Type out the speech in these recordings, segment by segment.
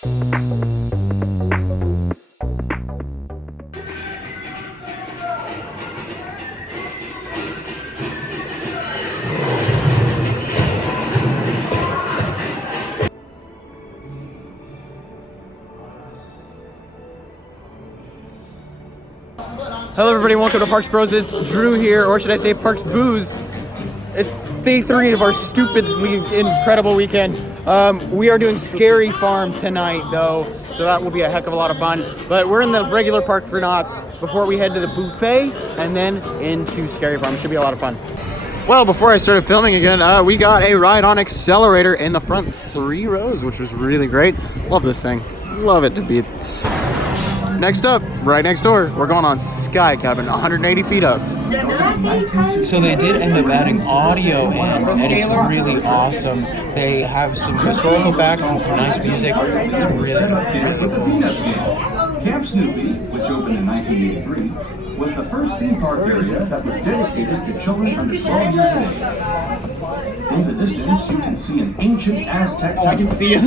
Hello everybody, welcome to Parks Bros. It's Drew here, or should I say Parks Booze. It's day 3 of our stupidly incredible weekend. We are doing Scary Farm tonight though, so that will be a heck of a lot of fun. But we're in the regular park for Knott's before we head to the Boo-fet and then into Scary Farm. It should be a lot of fun. Well, before I started filming again, we got a ride on Accelerator in the front 3 rows, which was really great. Love this thing. Love it to bits. Next up, right next door, we're going on Sky Cabin, 180 feet up. So they did end up adding audio in, and it's really awesome. They have some historical facts and some nice music. It's really cool. Camp Snoopy, which opened in 1983, was the first theme park area that was dedicated to children under 12 years of age. In the distance, you can see an ancient Aztec temple. I can see him.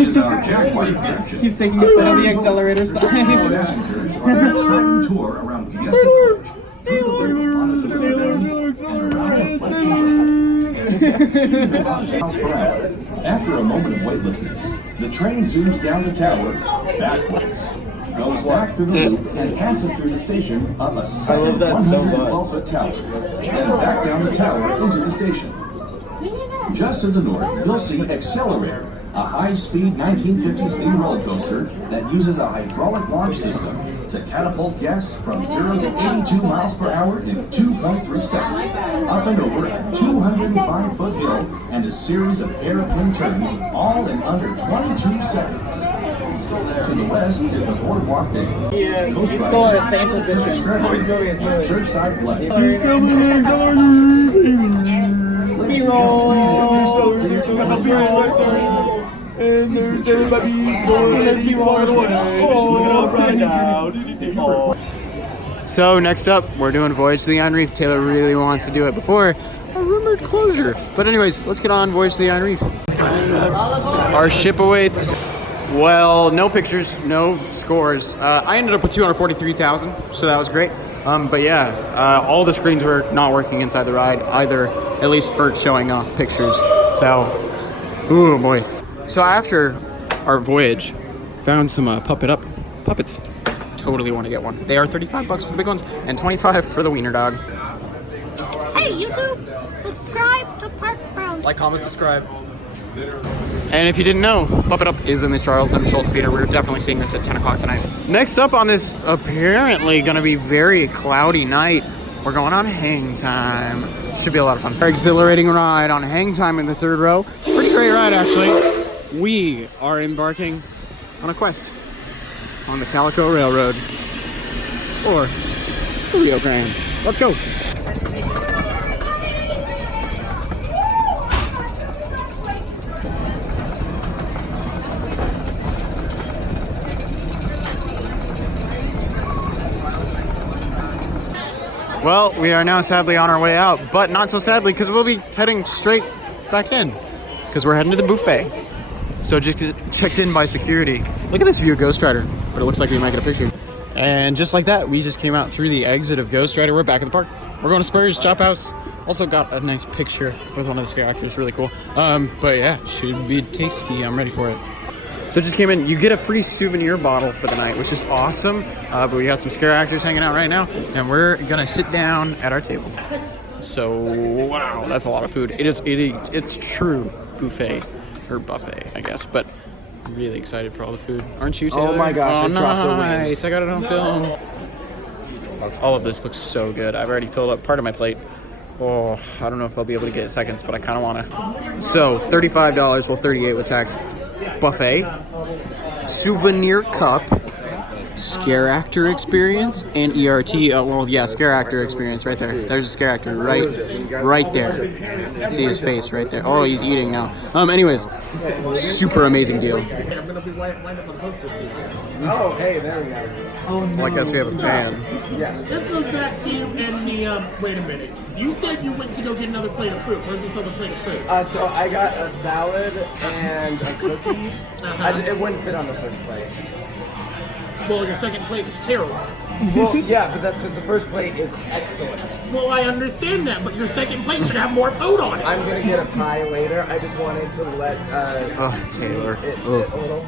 He's taking a foot on the accelerator side. Passengers on an exciting tour around Fiesta After a moment of weightlessness, the train zooms down the tower, backwards, goes back through the loop, and passes through the station up a second 112-foot tower, then back down the tower into the station. Just to the north, you'll see Accelerator, a high-speed 1950s theme roller coaster that uses a hydraulic launch system to catapult guests from 0 to 82 miles per hour in 2.3 seconds, up and over a 205-foot hill and a series of air-twin turns, all in under 22 seconds. To the west is the Boardwalk Day. He's still in the same position. Surfside Blade. He's still in the and there's everybody's going and he's walking away. Looking up right now. So next up, we're doing Voyage to the Iron Reef. Taylor really wants to do it before a rumored closure. But anyways, let's get on Voyage to the Iron Reef. Our ship awaits. Well, no pictures, no scores. I ended up with 243,000, so that was great. But yeah, all the screens were not working inside the ride either, at least for showing off pictures. So, ooh boy. So after our voyage, found some puppets. Totally want to get one. They are $35 for the big ones and $25 for the wiener dog. Hey YouTube, subscribe to Parks Bros. Like, comment, subscribe. And if you didn't know, Puppet Up is in the Charles M. Schultz Theater. We're definitely seeing this at 10 o'clock tonight. Next up on this apparently going to be very cloudy night, we're going on Hang Time. Should be a lot of fun. Our exhilarating ride on Hang Time in the 3rd row. Pretty great ride, actually. We are embarking on a quest on the Calico Railroad, or the Rio Grande. Let's go. Well, we are now sadly on our way out, but not so sadly because we'll be heading straight back in because we're heading to the Boo-fet. So just checked in by security. Look at this view of GhostRider, but it looks like we might get a picture. And just like that, we just came out through the exit of GhostRider. We're back at the park. We're going to Spur's Chop House. Also got a nice picture with one of the scare actors, really cool. But yeah, should be tasty. I'm ready for it. So just came in, you get a free souvenir bottle for the night, which is awesome. But we got some scare actors hanging out right now, and we're gonna sit down at our table. So, wow, that's a lot of food. It's true buffet, or buffet, I guess, but I'm really excited for all the food. Aren't you, Taylor? Oh my gosh, I dropped a wing. Nice, I got it on film. All of this looks so good. I've already filled up part of my plate. Oh, I don't know if I'll be able to get seconds, but I kind of want to. So, $35, well, $38 with tax. Buffet, souvenir cup, scare actor experience, and ERT. Oh, well, yeah, scare actor experience right there. There's a scare actor right there. See his face right there. Oh, he's eating now. Anyways, super amazing deal. I'm gonna be lined up on posters too. Oh, hey, there we go. Oh, no. Well, I guess we have a fan. Yes. This goes back to you and the, wait a minute. You said you went to go get another plate of fruit. Where's this other plate of fruit? So I got a salad and a cookie. It wouldn't fit on the first plate. Well, your second plate is terrible. Well, yeah, but that's because the first plate is excellent. Well, I understand that, but your second plate should have more food on it. I'm gonna get a pie later. I just wanted to let Taylor. it sit a little.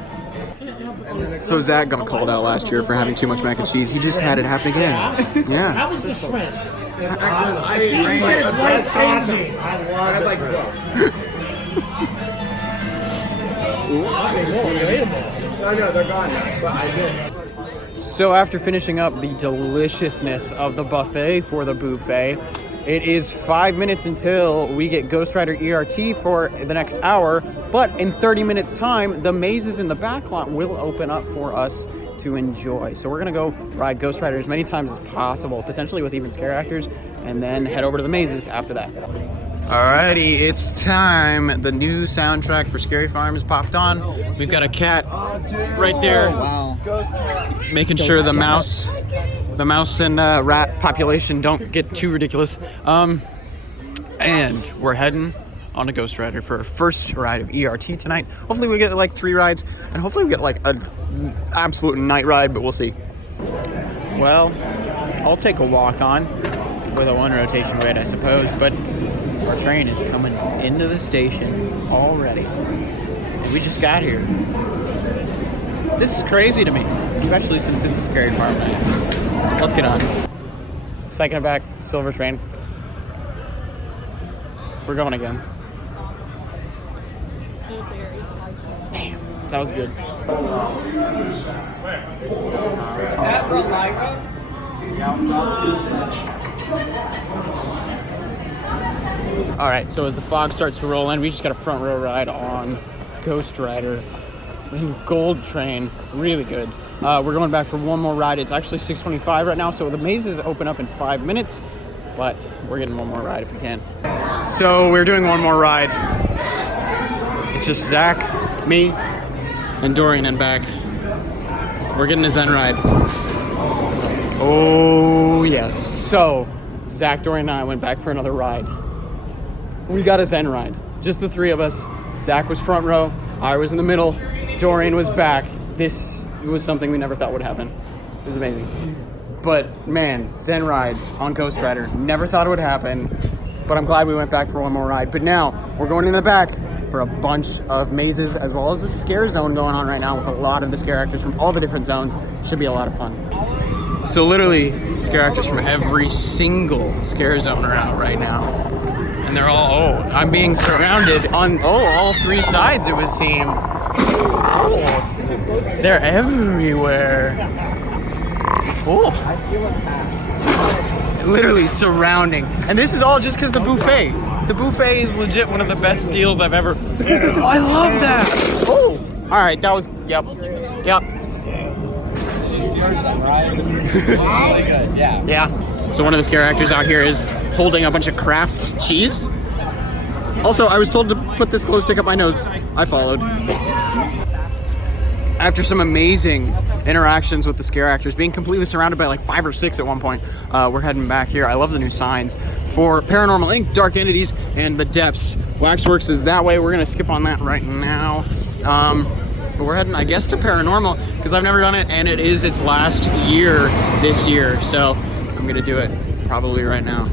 So Zach got called out last year for having too much mac and cheese. He just had it happen again. Yeah. How was the shrimp? I See, you said it's life changing. had like 12. No, they're gone now, but I did. So after finishing up the deliciousness of the buffet for the Boo-fet, it is 5 minutes until we get GhostRider ERT for the next hour, but in 30 minutes time, the mazes in the back lot will open up for us to enjoy. So we're gonna go ride GhostRider as many times as possible, potentially with even scare actors, and then head over to the mazes after that. Alrighty, it's time. The new soundtrack for Scary Farm is popped on. We've got a cat right there. Wow. Making sure the mouse and rat population don't get too ridiculous. And we're heading on a GhostRider for our first ride of ERT tonight. Hopefully we get like 3 rides, and hopefully we get like an absolute night ride, but we'll see. Well, I'll take a walk on with a 1 rotation rate, I suppose, but our train is coming into the station already. We just got here. This is crazy to me, especially since it's a Scary Farm night. Let's get on. Second it back, Silver Train. We're going again. Damn, that was good. Is that Calico? All right, so as the fog starts to roll in, we just got a front row ride on GhostRider in Gold Train. Really good. We're going back for one more ride. It's actually 6:25 right now, so the mazes open up in 5 minutes, but we're getting one more ride if we can. So we're doing one more ride. It's just Zach, me, and Dorian and back. We're getting a Zen ride. Oh, yes. So, Zach, Dorian, and I went back for another ride. We got a Zen ride. Just the 3 of us. Zach was front row. I was in the middle. Dorian was back. This was something we never thought would happen. It was amazing. But, man, Zen ride on GhostRider. Never thought it would happen. But I'm glad we went back for one more ride. But now, we're going in the back for a bunch of mazes, as well as a scare zone going on right now with a lot of the scare actors from all the different zones. Should be a lot of fun. So literally, scare actors from every single scare zone are out right now. And they're all, I'm being surrounded on, all 3 sides, it would seem. They're everywhere. Literally surrounding. And this is all just because the buffet. The buffet is legit one of the best deals I've ever. I love that. Oh, all right, that was, yep. Really good, yeah. Yeah. So one of the scare actors out here is holding a bunch of Kraft cheese. Also, I was told to put this glow stick up my nose. I followed. After some amazing interactions with the scare actors, being completely surrounded by like 5 or 6 at one point, we're heading back here. I love the new signs for Paranormal Inc., Dark Entities, and The Depths. Waxworks is that way. We're gonna skip on that right now. But we're heading, I guess, to Paranormal because I've never done it, and it is its last year this year. So I'm gonna do it probably right now.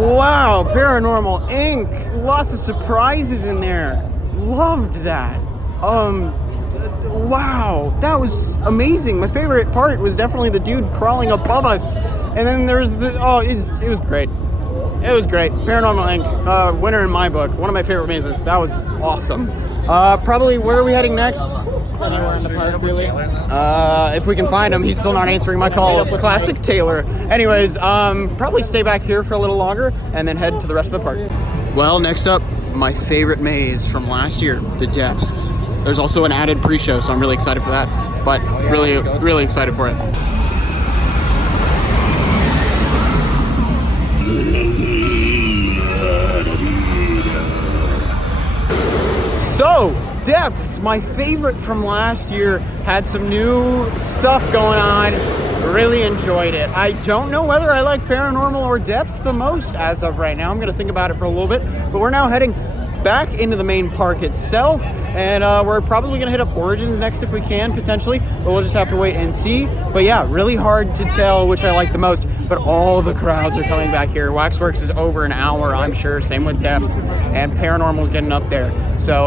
Wow, Paranormal Inc. Lots of surprises in there. Loved that. Wow, that was amazing. My favorite part was definitely the dude crawling above us. And then there's the, it was great. It was great. Paranormal Inc. Winner in my book. One of my favorite mazes. That was awesome. Probably, where are we heading next? Anywhere in the park, really. If we can find him, he's still not answering my calls. Classic Taylor. Anyways, probably stay back here for a little longer and then head to the rest of the park. Well, next up, my favorite maze from last year, The Depths. There's also an added pre-show, so I'm really excited for that. But really excited for it. So, Depths, my favorite from last year, had some new stuff going on. Really enjoyed it. I don't know whether I like Paranormal or Depths the most as of right now. I'm going to think about it for a little bit. But we're now heading back into the main park itself. And we're probably going to hit up Origins next if we can, potentially. But we'll just have to wait and see. But yeah, really hard to tell which I like the most. But all the crowds are coming back here. Waxworks is over an hour, I'm sure. Same with Depths. And Paranormal's getting up there. So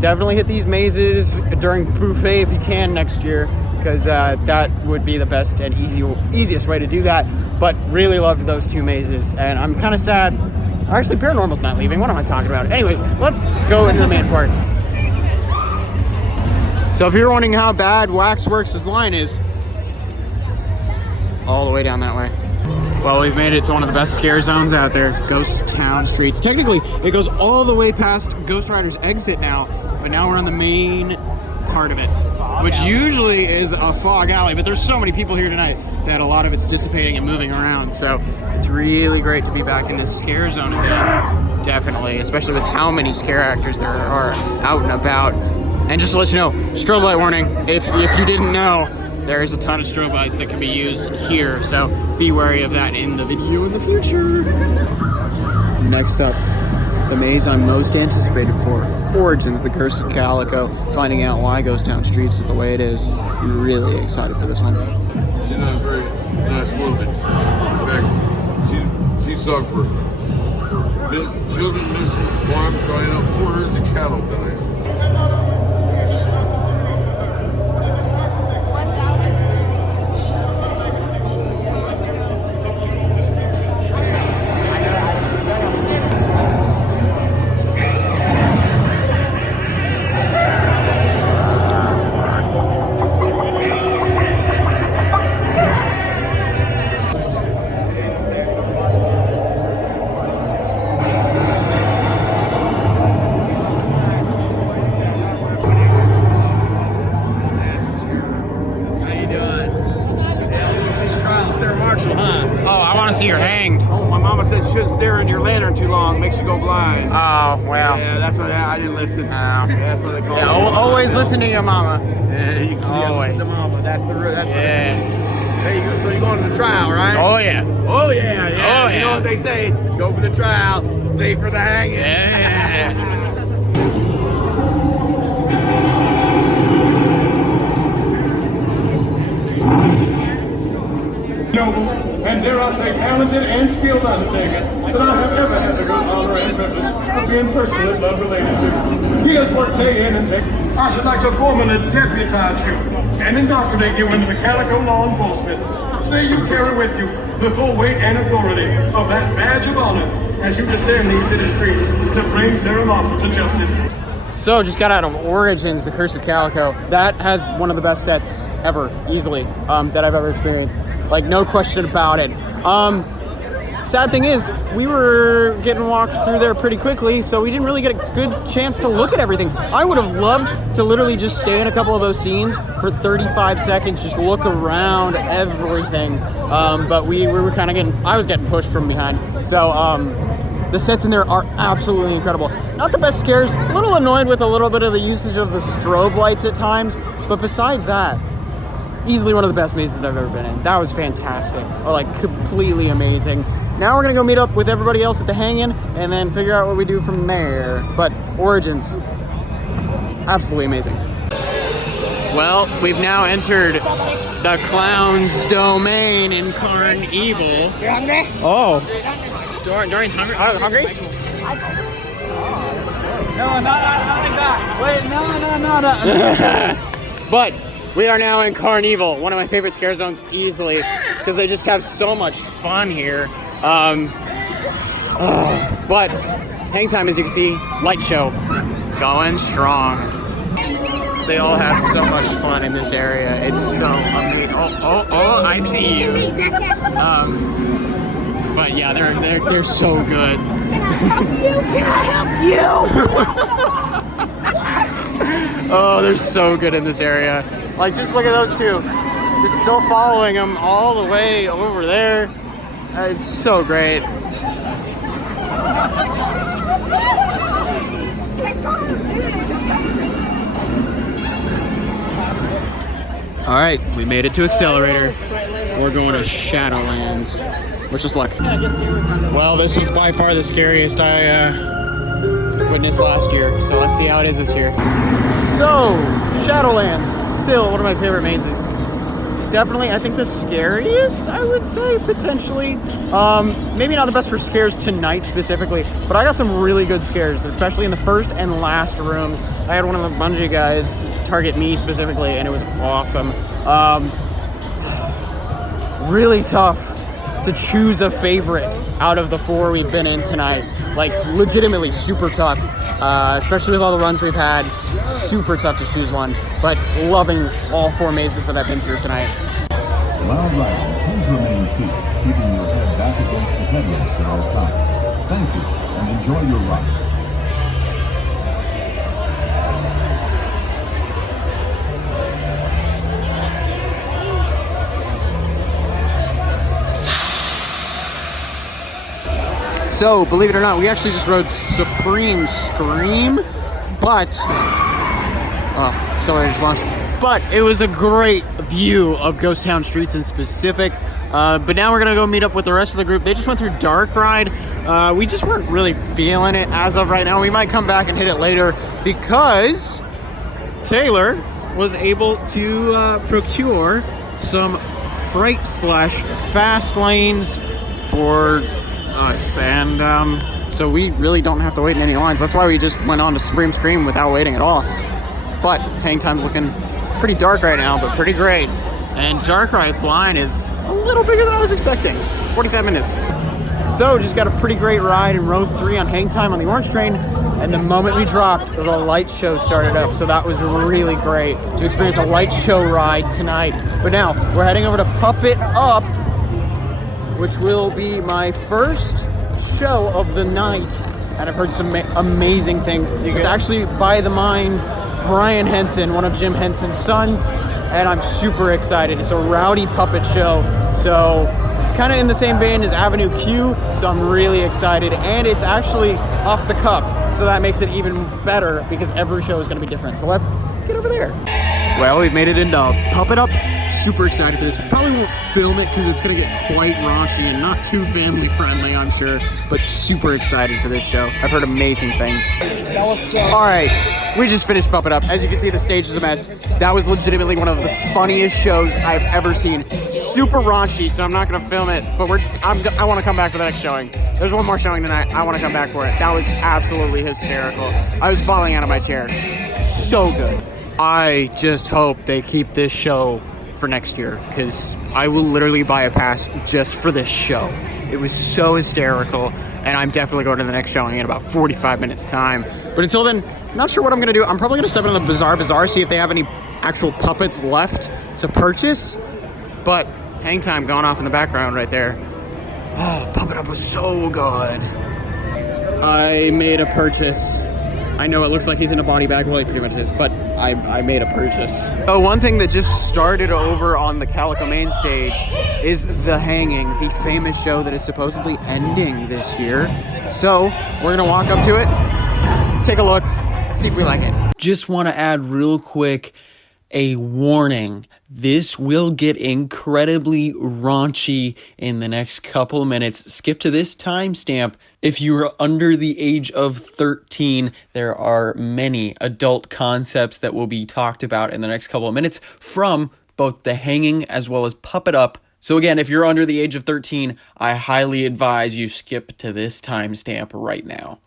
definitely hit these mazes during Boo-fet if you can next year. Because that would be the best and easiest way to do that. But really loved those two mazes. And I'm kind of sad. Actually, Paranormal's not leaving. What am I talking about? Anyways, let's go into the main park. So if you're wondering how bad Waxworks' line is, all the way down that way. Well, we've made it to one of the best scare zones out there, Ghost Town Streets. Technically, it goes all the way past GhostRider's exit now, but now we're on the main part of it, which usually is a fog alley, but there's so many people here tonight that a lot of it's dissipating and moving around, so it's really great to be back in this scare zone again. Definitely, especially with how many scare actors there are out and about. And just to let you know, strobe light warning, if you didn't know, there's a ton of strobe lights that can be used here, so be wary of that in the video in the future. Next up, the maze I'm most anticipated for, Origins, the Curse of Calico, finding out why Ghost Town Streets is the way it is. Really excited for this one. She's not a very nice woman. In fact, she suffered. Children missing, farm crying up, poor herds of cattle dying. See her hanged. Oh, my mama said you shouldn't stare in your lantern too long. Makes you go blind. Oh, well. Yeah, that's what I didn't listen. That's what they call it. Always listen to your mama. Yeah, you always. listen to mama. That's the real. That's Yeah. There you go. So you're going to the trial, right? Oh, yeah. Oh, yeah, yeah. Oh, You know yeah. what they say? Go for the trial, stay for the hanging. Yeah. Noble, and dare I say talented and skilled undertaker that I have ever had the good honor and privilege of being personally blood related to. He has worked day in and day out. I should like to formally deputize you and indoctrinate you into the Calico law enforcement, so that you carry with you the full weight and authority of that badge of honor as you descend these city streets to bring Sarah Marshall to justice. So, just got out of Origins, the Curse of Calico. That has one of the best sets ever, easily, that I've ever experienced. Like, no question about it. Sad thing is, we were getting walked through there pretty quickly, so we didn't really get a good chance to look at everything. I would have loved to literally just stay in a couple of those scenes for 35 seconds, just look around everything. But we were kind of I was getting pushed from behind. So, the sets in there are absolutely incredible. Not the best scares, a little annoyed with a little bit of the usage of the strobe lights at times, but besides that, easily one of the best mazes I've ever been in. That was fantastic. Oh, like completely amazing. Now we're gonna go meet up with everybody else at the hang-in and then figure out what we do from there. But Origins, absolutely amazing. Well, we've now entered the clown's domain in Carnival. You hungry? Oh. Dorian's hungry? Hungry? No, not like that. Wait, no. But we are now in Carnival, one of my favorite scare zones easily, because they just have so much fun here. But hang time, as you can see, light show going strong. They all have so much fun in this area. It's so amazing. Oh, I see you. But yeah, they're so good. Can I help you? Oh, they're so good in this area. Like, just look at those two. Just still following them all the way over there. It's so great. All right, we made it to Accelerator. We're going to Shadowlands. Wish us luck. Well, this was by far the scariest I witnessed last year, so let's see how it is this year. So, Shadowlands, still one of my favorite mazes. Definitely, I think the scariest, I would say, potentially. Maybe not the best for scares tonight specifically, but I got some really good scares, especially in the first and last rooms. I had one of the Bungie guys target me specifically, and it was awesome. Really tough to choose a favorite out of the 4 we've been in tonight. Like, legitimately super tough, especially with all the runs we've had. Super tough to choose one, but loving all 4 mazes that I've been through tonight. While riding, please remain seated, keeping your head back against the headrest at all times. Thank you, and enjoy your ride. So, believe it or not, we actually just rode Supreme Scream, but, Accelerator's launched. But it was a great view of Ghost Town streets in specific. But now we're gonna go meet up with the rest of the group. They just went through Dark Ride. We just weren't really feeling it as of right now. We might come back and hit it later because Taylor was able to procure some freight/fast lanes for us, and so we really don't have to wait in any lines. That's why we just went on to Supreme Scream without waiting at all. But hang time's looking pretty dark right now, but pretty great. And Dark Ride's line is a little bigger than I was expecting. 45 minutes. So just got a pretty great ride in row 3 on hang time on the orange train, and the moment we dropped, the light show started up. So that was really great to experience a light show ride tonight. But now we're heading over to Puppet Up, which will be my first show of the night, and I've heard some amazing things. It's actually by the mine Brian Henson, one of Jim Henson's sons, and I'm super excited. It's a rowdy puppet show, so kind of in the same vein as Avenue Q, so I'm really excited, and it's actually off the cuff, so that makes it even better because every show is going to be different. So let's get over there. Well, we've made it into Puppet Up. Super excited for this. Probably won't film it because it's going to get quite raunchy and not too family friendly, I'm sure, but super excited for this show. I've heard amazing things. All right, we just finished Puppet Up. As you can see, the stage is a mess. That was legitimately one of the funniest shows I've ever seen. Super raunchy, so I'm not going to film it, but I want to come back for the next showing. There's one more showing tonight. I want to come back for it. That was absolutely hysterical. I was falling out of my chair. So good. I just hope they keep this show for next year, because I will literally buy a pass just for this show. It was so hysterical, and I'm definitely going to the next showing in about 45 minutes time. But until then, not sure what I'm gonna do. I'm probably gonna step into the Bazaar, see if they have any actual puppets left to purchase. But hang time going off in the background right there. Oh, Puppet Up was so good. I made a purchase. I know it looks like he's in a body bag, well he pretty much is, but I made a purchase. One thing that just started over on the Calico main stage is The Hanging, the famous show that is supposedly ending this year. So we're gonna walk up to it, take a look, see if we like it. Just want to add real quick a warning. This will get incredibly raunchy in the next couple of minutes. Skip to this timestamp. If you are under the age of 13, there are many adult concepts that will be talked about in the next couple of minutes from both The Hanging as well as Puppet Up. So again, if you're under the age of 13, I highly advise you skip to this timestamp right now.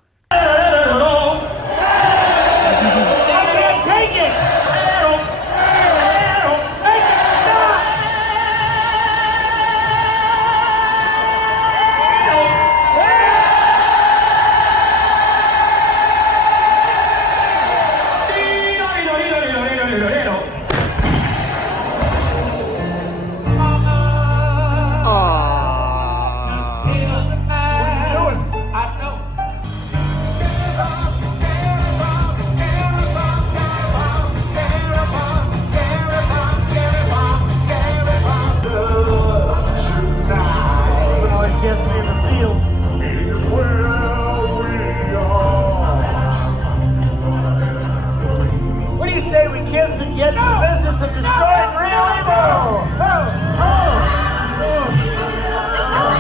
purpose of destroying real evil!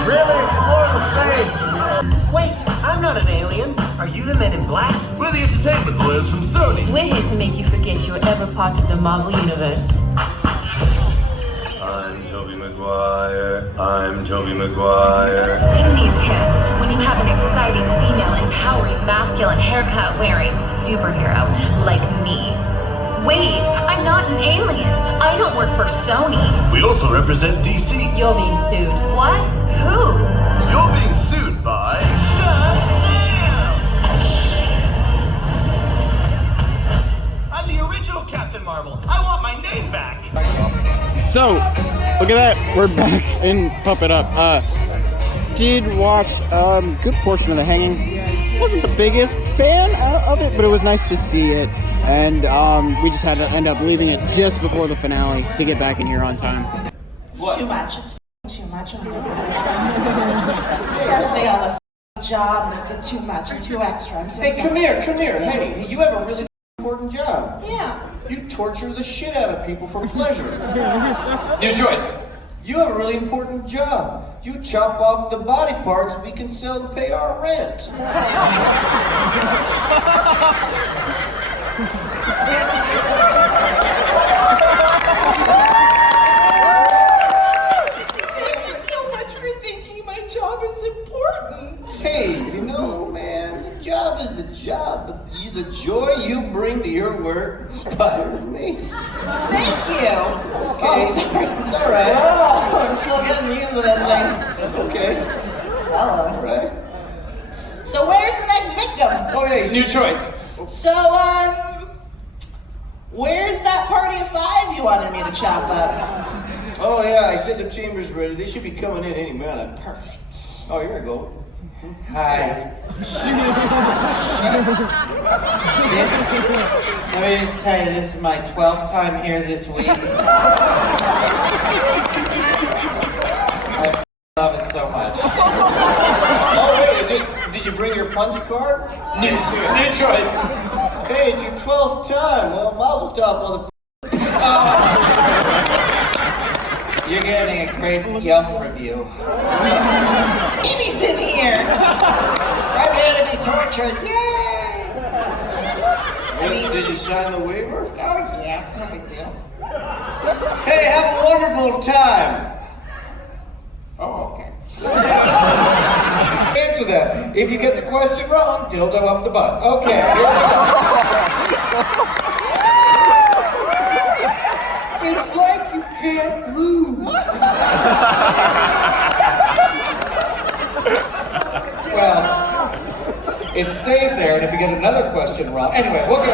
Really explore the space! Wait, I'm not an alien. Are you the Men in Black? We're the entertainment lawyers from Sony. We're here to make you forget you were ever part of the Marvel Universe. I'm Tobey Maguire. I'm Tobey Maguire. Who needs him when you have an exciting, female, empowering, masculine, haircut-wearing superhero like me? Wait, I'm not an alien. I don't work for Sony. We also represent DC. You're being sued. What? Who? You're being sued by Shazam! I'm the original Captain Marvel. I want my name back. So, look at that. We're back in Puppet Up. Did watch a good portion of the hanging. Wasn't the biggest fan of it, but it was nice to see it. And we just had to end up leaving it just before the finale to get back in here on time. It's too much. It's too much. Oh my god. First day on the job, and it's too much. I'm too extra. I'm so Hey, sorry. come here. Hey, you have a really important job. Yeah. You torture the shit out of people for pleasure. New choice. You have a really important job. You chop off the body parts we can sell to pay our rent. Thank you so much for thinking my job is important. Hey, you know, man, the job is the job, but the joy you bring to your work inspires me. Thank you. Okay. Oh, sorry. It's all right. Oh, I'm still getting used to this thing. Okay. Hello. All right. So where's the next victim? Oh, yeah. New choice. So, where's that party of 5 you wanted me to chop up? Oh, yeah, I said the chamber's ready. They should be coming in any minute. Perfect. Oh, here we go. Hi. Let me just tell you, this is my 12th time here this week. I love it so much. Oh, wait, did you bring your punch card? New choice. Hey, it's your 12th time. Well, mazel tov, You're getting a great Yelp review. Amy's in here. I'm here to be tortured. Yay! Did you sign the waiver? Oh yeah, it's no big deal. Hey, have a wonderful time. Oh, okay. Answer that. If you get the question wrong, dildo up the butt. Okay. It's like you can't lose. Well, it stays there, and if you get another question wrong, anyway, we'll go.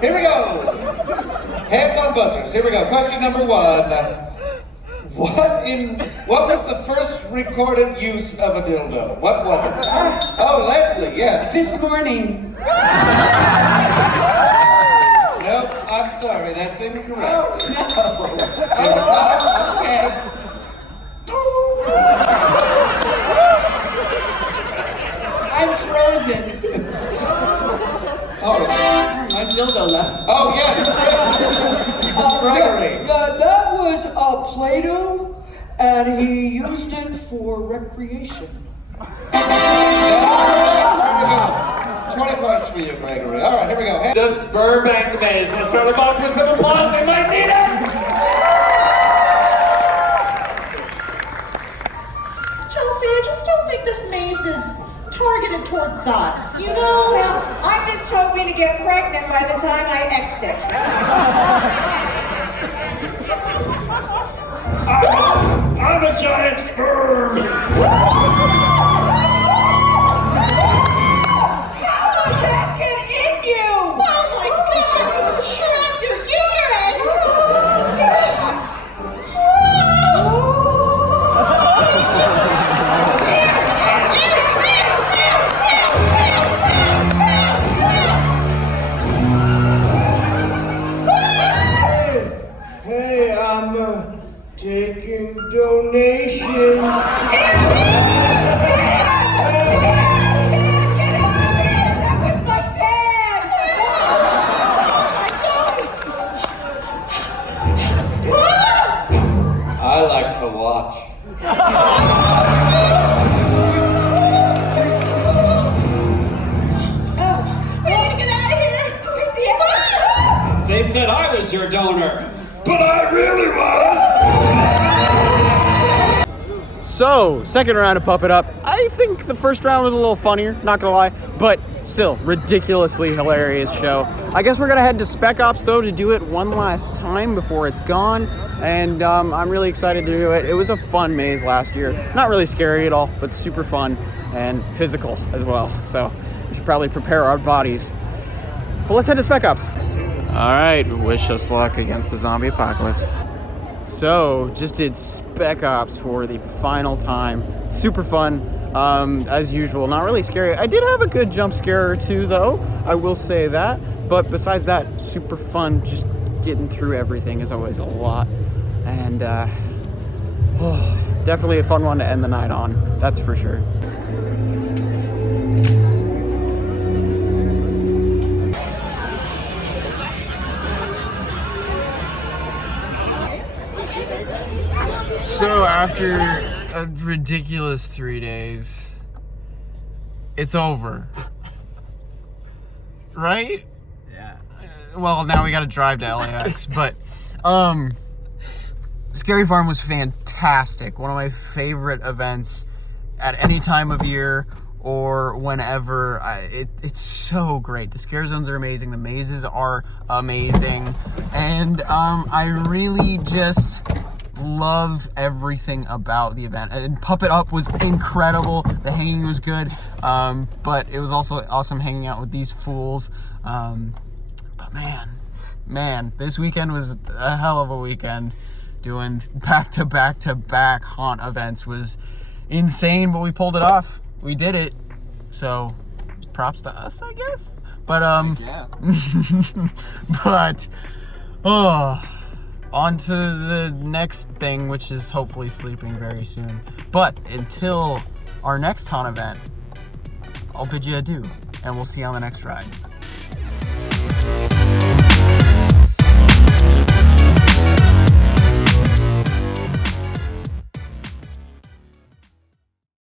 Here we go. Hands on buzzers. Here we go. Question number 1. What was the first recorded use of a dildo? What was it? Oh, Leslie, yes. This morning. Nope, I'm sorry, that's incorrect. Okay. I'm frozen. Oh, My dildo left. oh yes. Gregory. That was a Play-Doh, and he used it for recreation. Here we go. 20 points for you, Gregory. All right, here we go. The Spurbank Maze. Let's start them off with some applause. They might need it. Chelsea, I just don't think this maze is targeted towards us. You know? Well, I'm just hoping to get pregnant by the time I exit. I'm a giant sperm! How did that get in you? Oh my god, you trapped your uterus! We need to get out of here. Where's the exit? They said I was your donor, but I really was. So, second round of Pup It Up. I think the first round was a little funnier, not gonna lie, but still, ridiculously hilarious show. I guess we're gonna head to Spec Ops though to do it one last time before it's gone, and I'm really excited to do it. It was a fun maze last year. Not really scary at all, but super fun and physical as well. So, we should probably prepare our bodies. But let's head to Spec Ops. All right, wish us luck against the zombie apocalypse. So, just did Spec Ops for the final time. Super fun, as usual. Not really scary. I did have a good jump scare or two, though. I will say that. But besides that, super fun. Just getting through everything is always a lot. And definitely a fun one to end the night on. That's for sure. So after a ridiculous 3 days, it's over. Right? Yeah. Well, now we gotta drive to LAX, but Scary Farm was fantastic. One of my favorite events at any time of year or whenever. It's so great. The scare zones are amazing. The mazes are amazing. And I really just love everything about the event. And Pup It Up was incredible. The hanging was good, but it was also awesome hanging out with these fools. But man, this weekend was a hell of a weekend. Doing back-to-back-to-back haunt events was insane, but we pulled it off. We did it. So props to us, I guess. But Yeah. but on to the next thing, which is hopefully sleeping very soon. But until our next haunt event, I'll bid you adieu, and we'll see you on the next ride.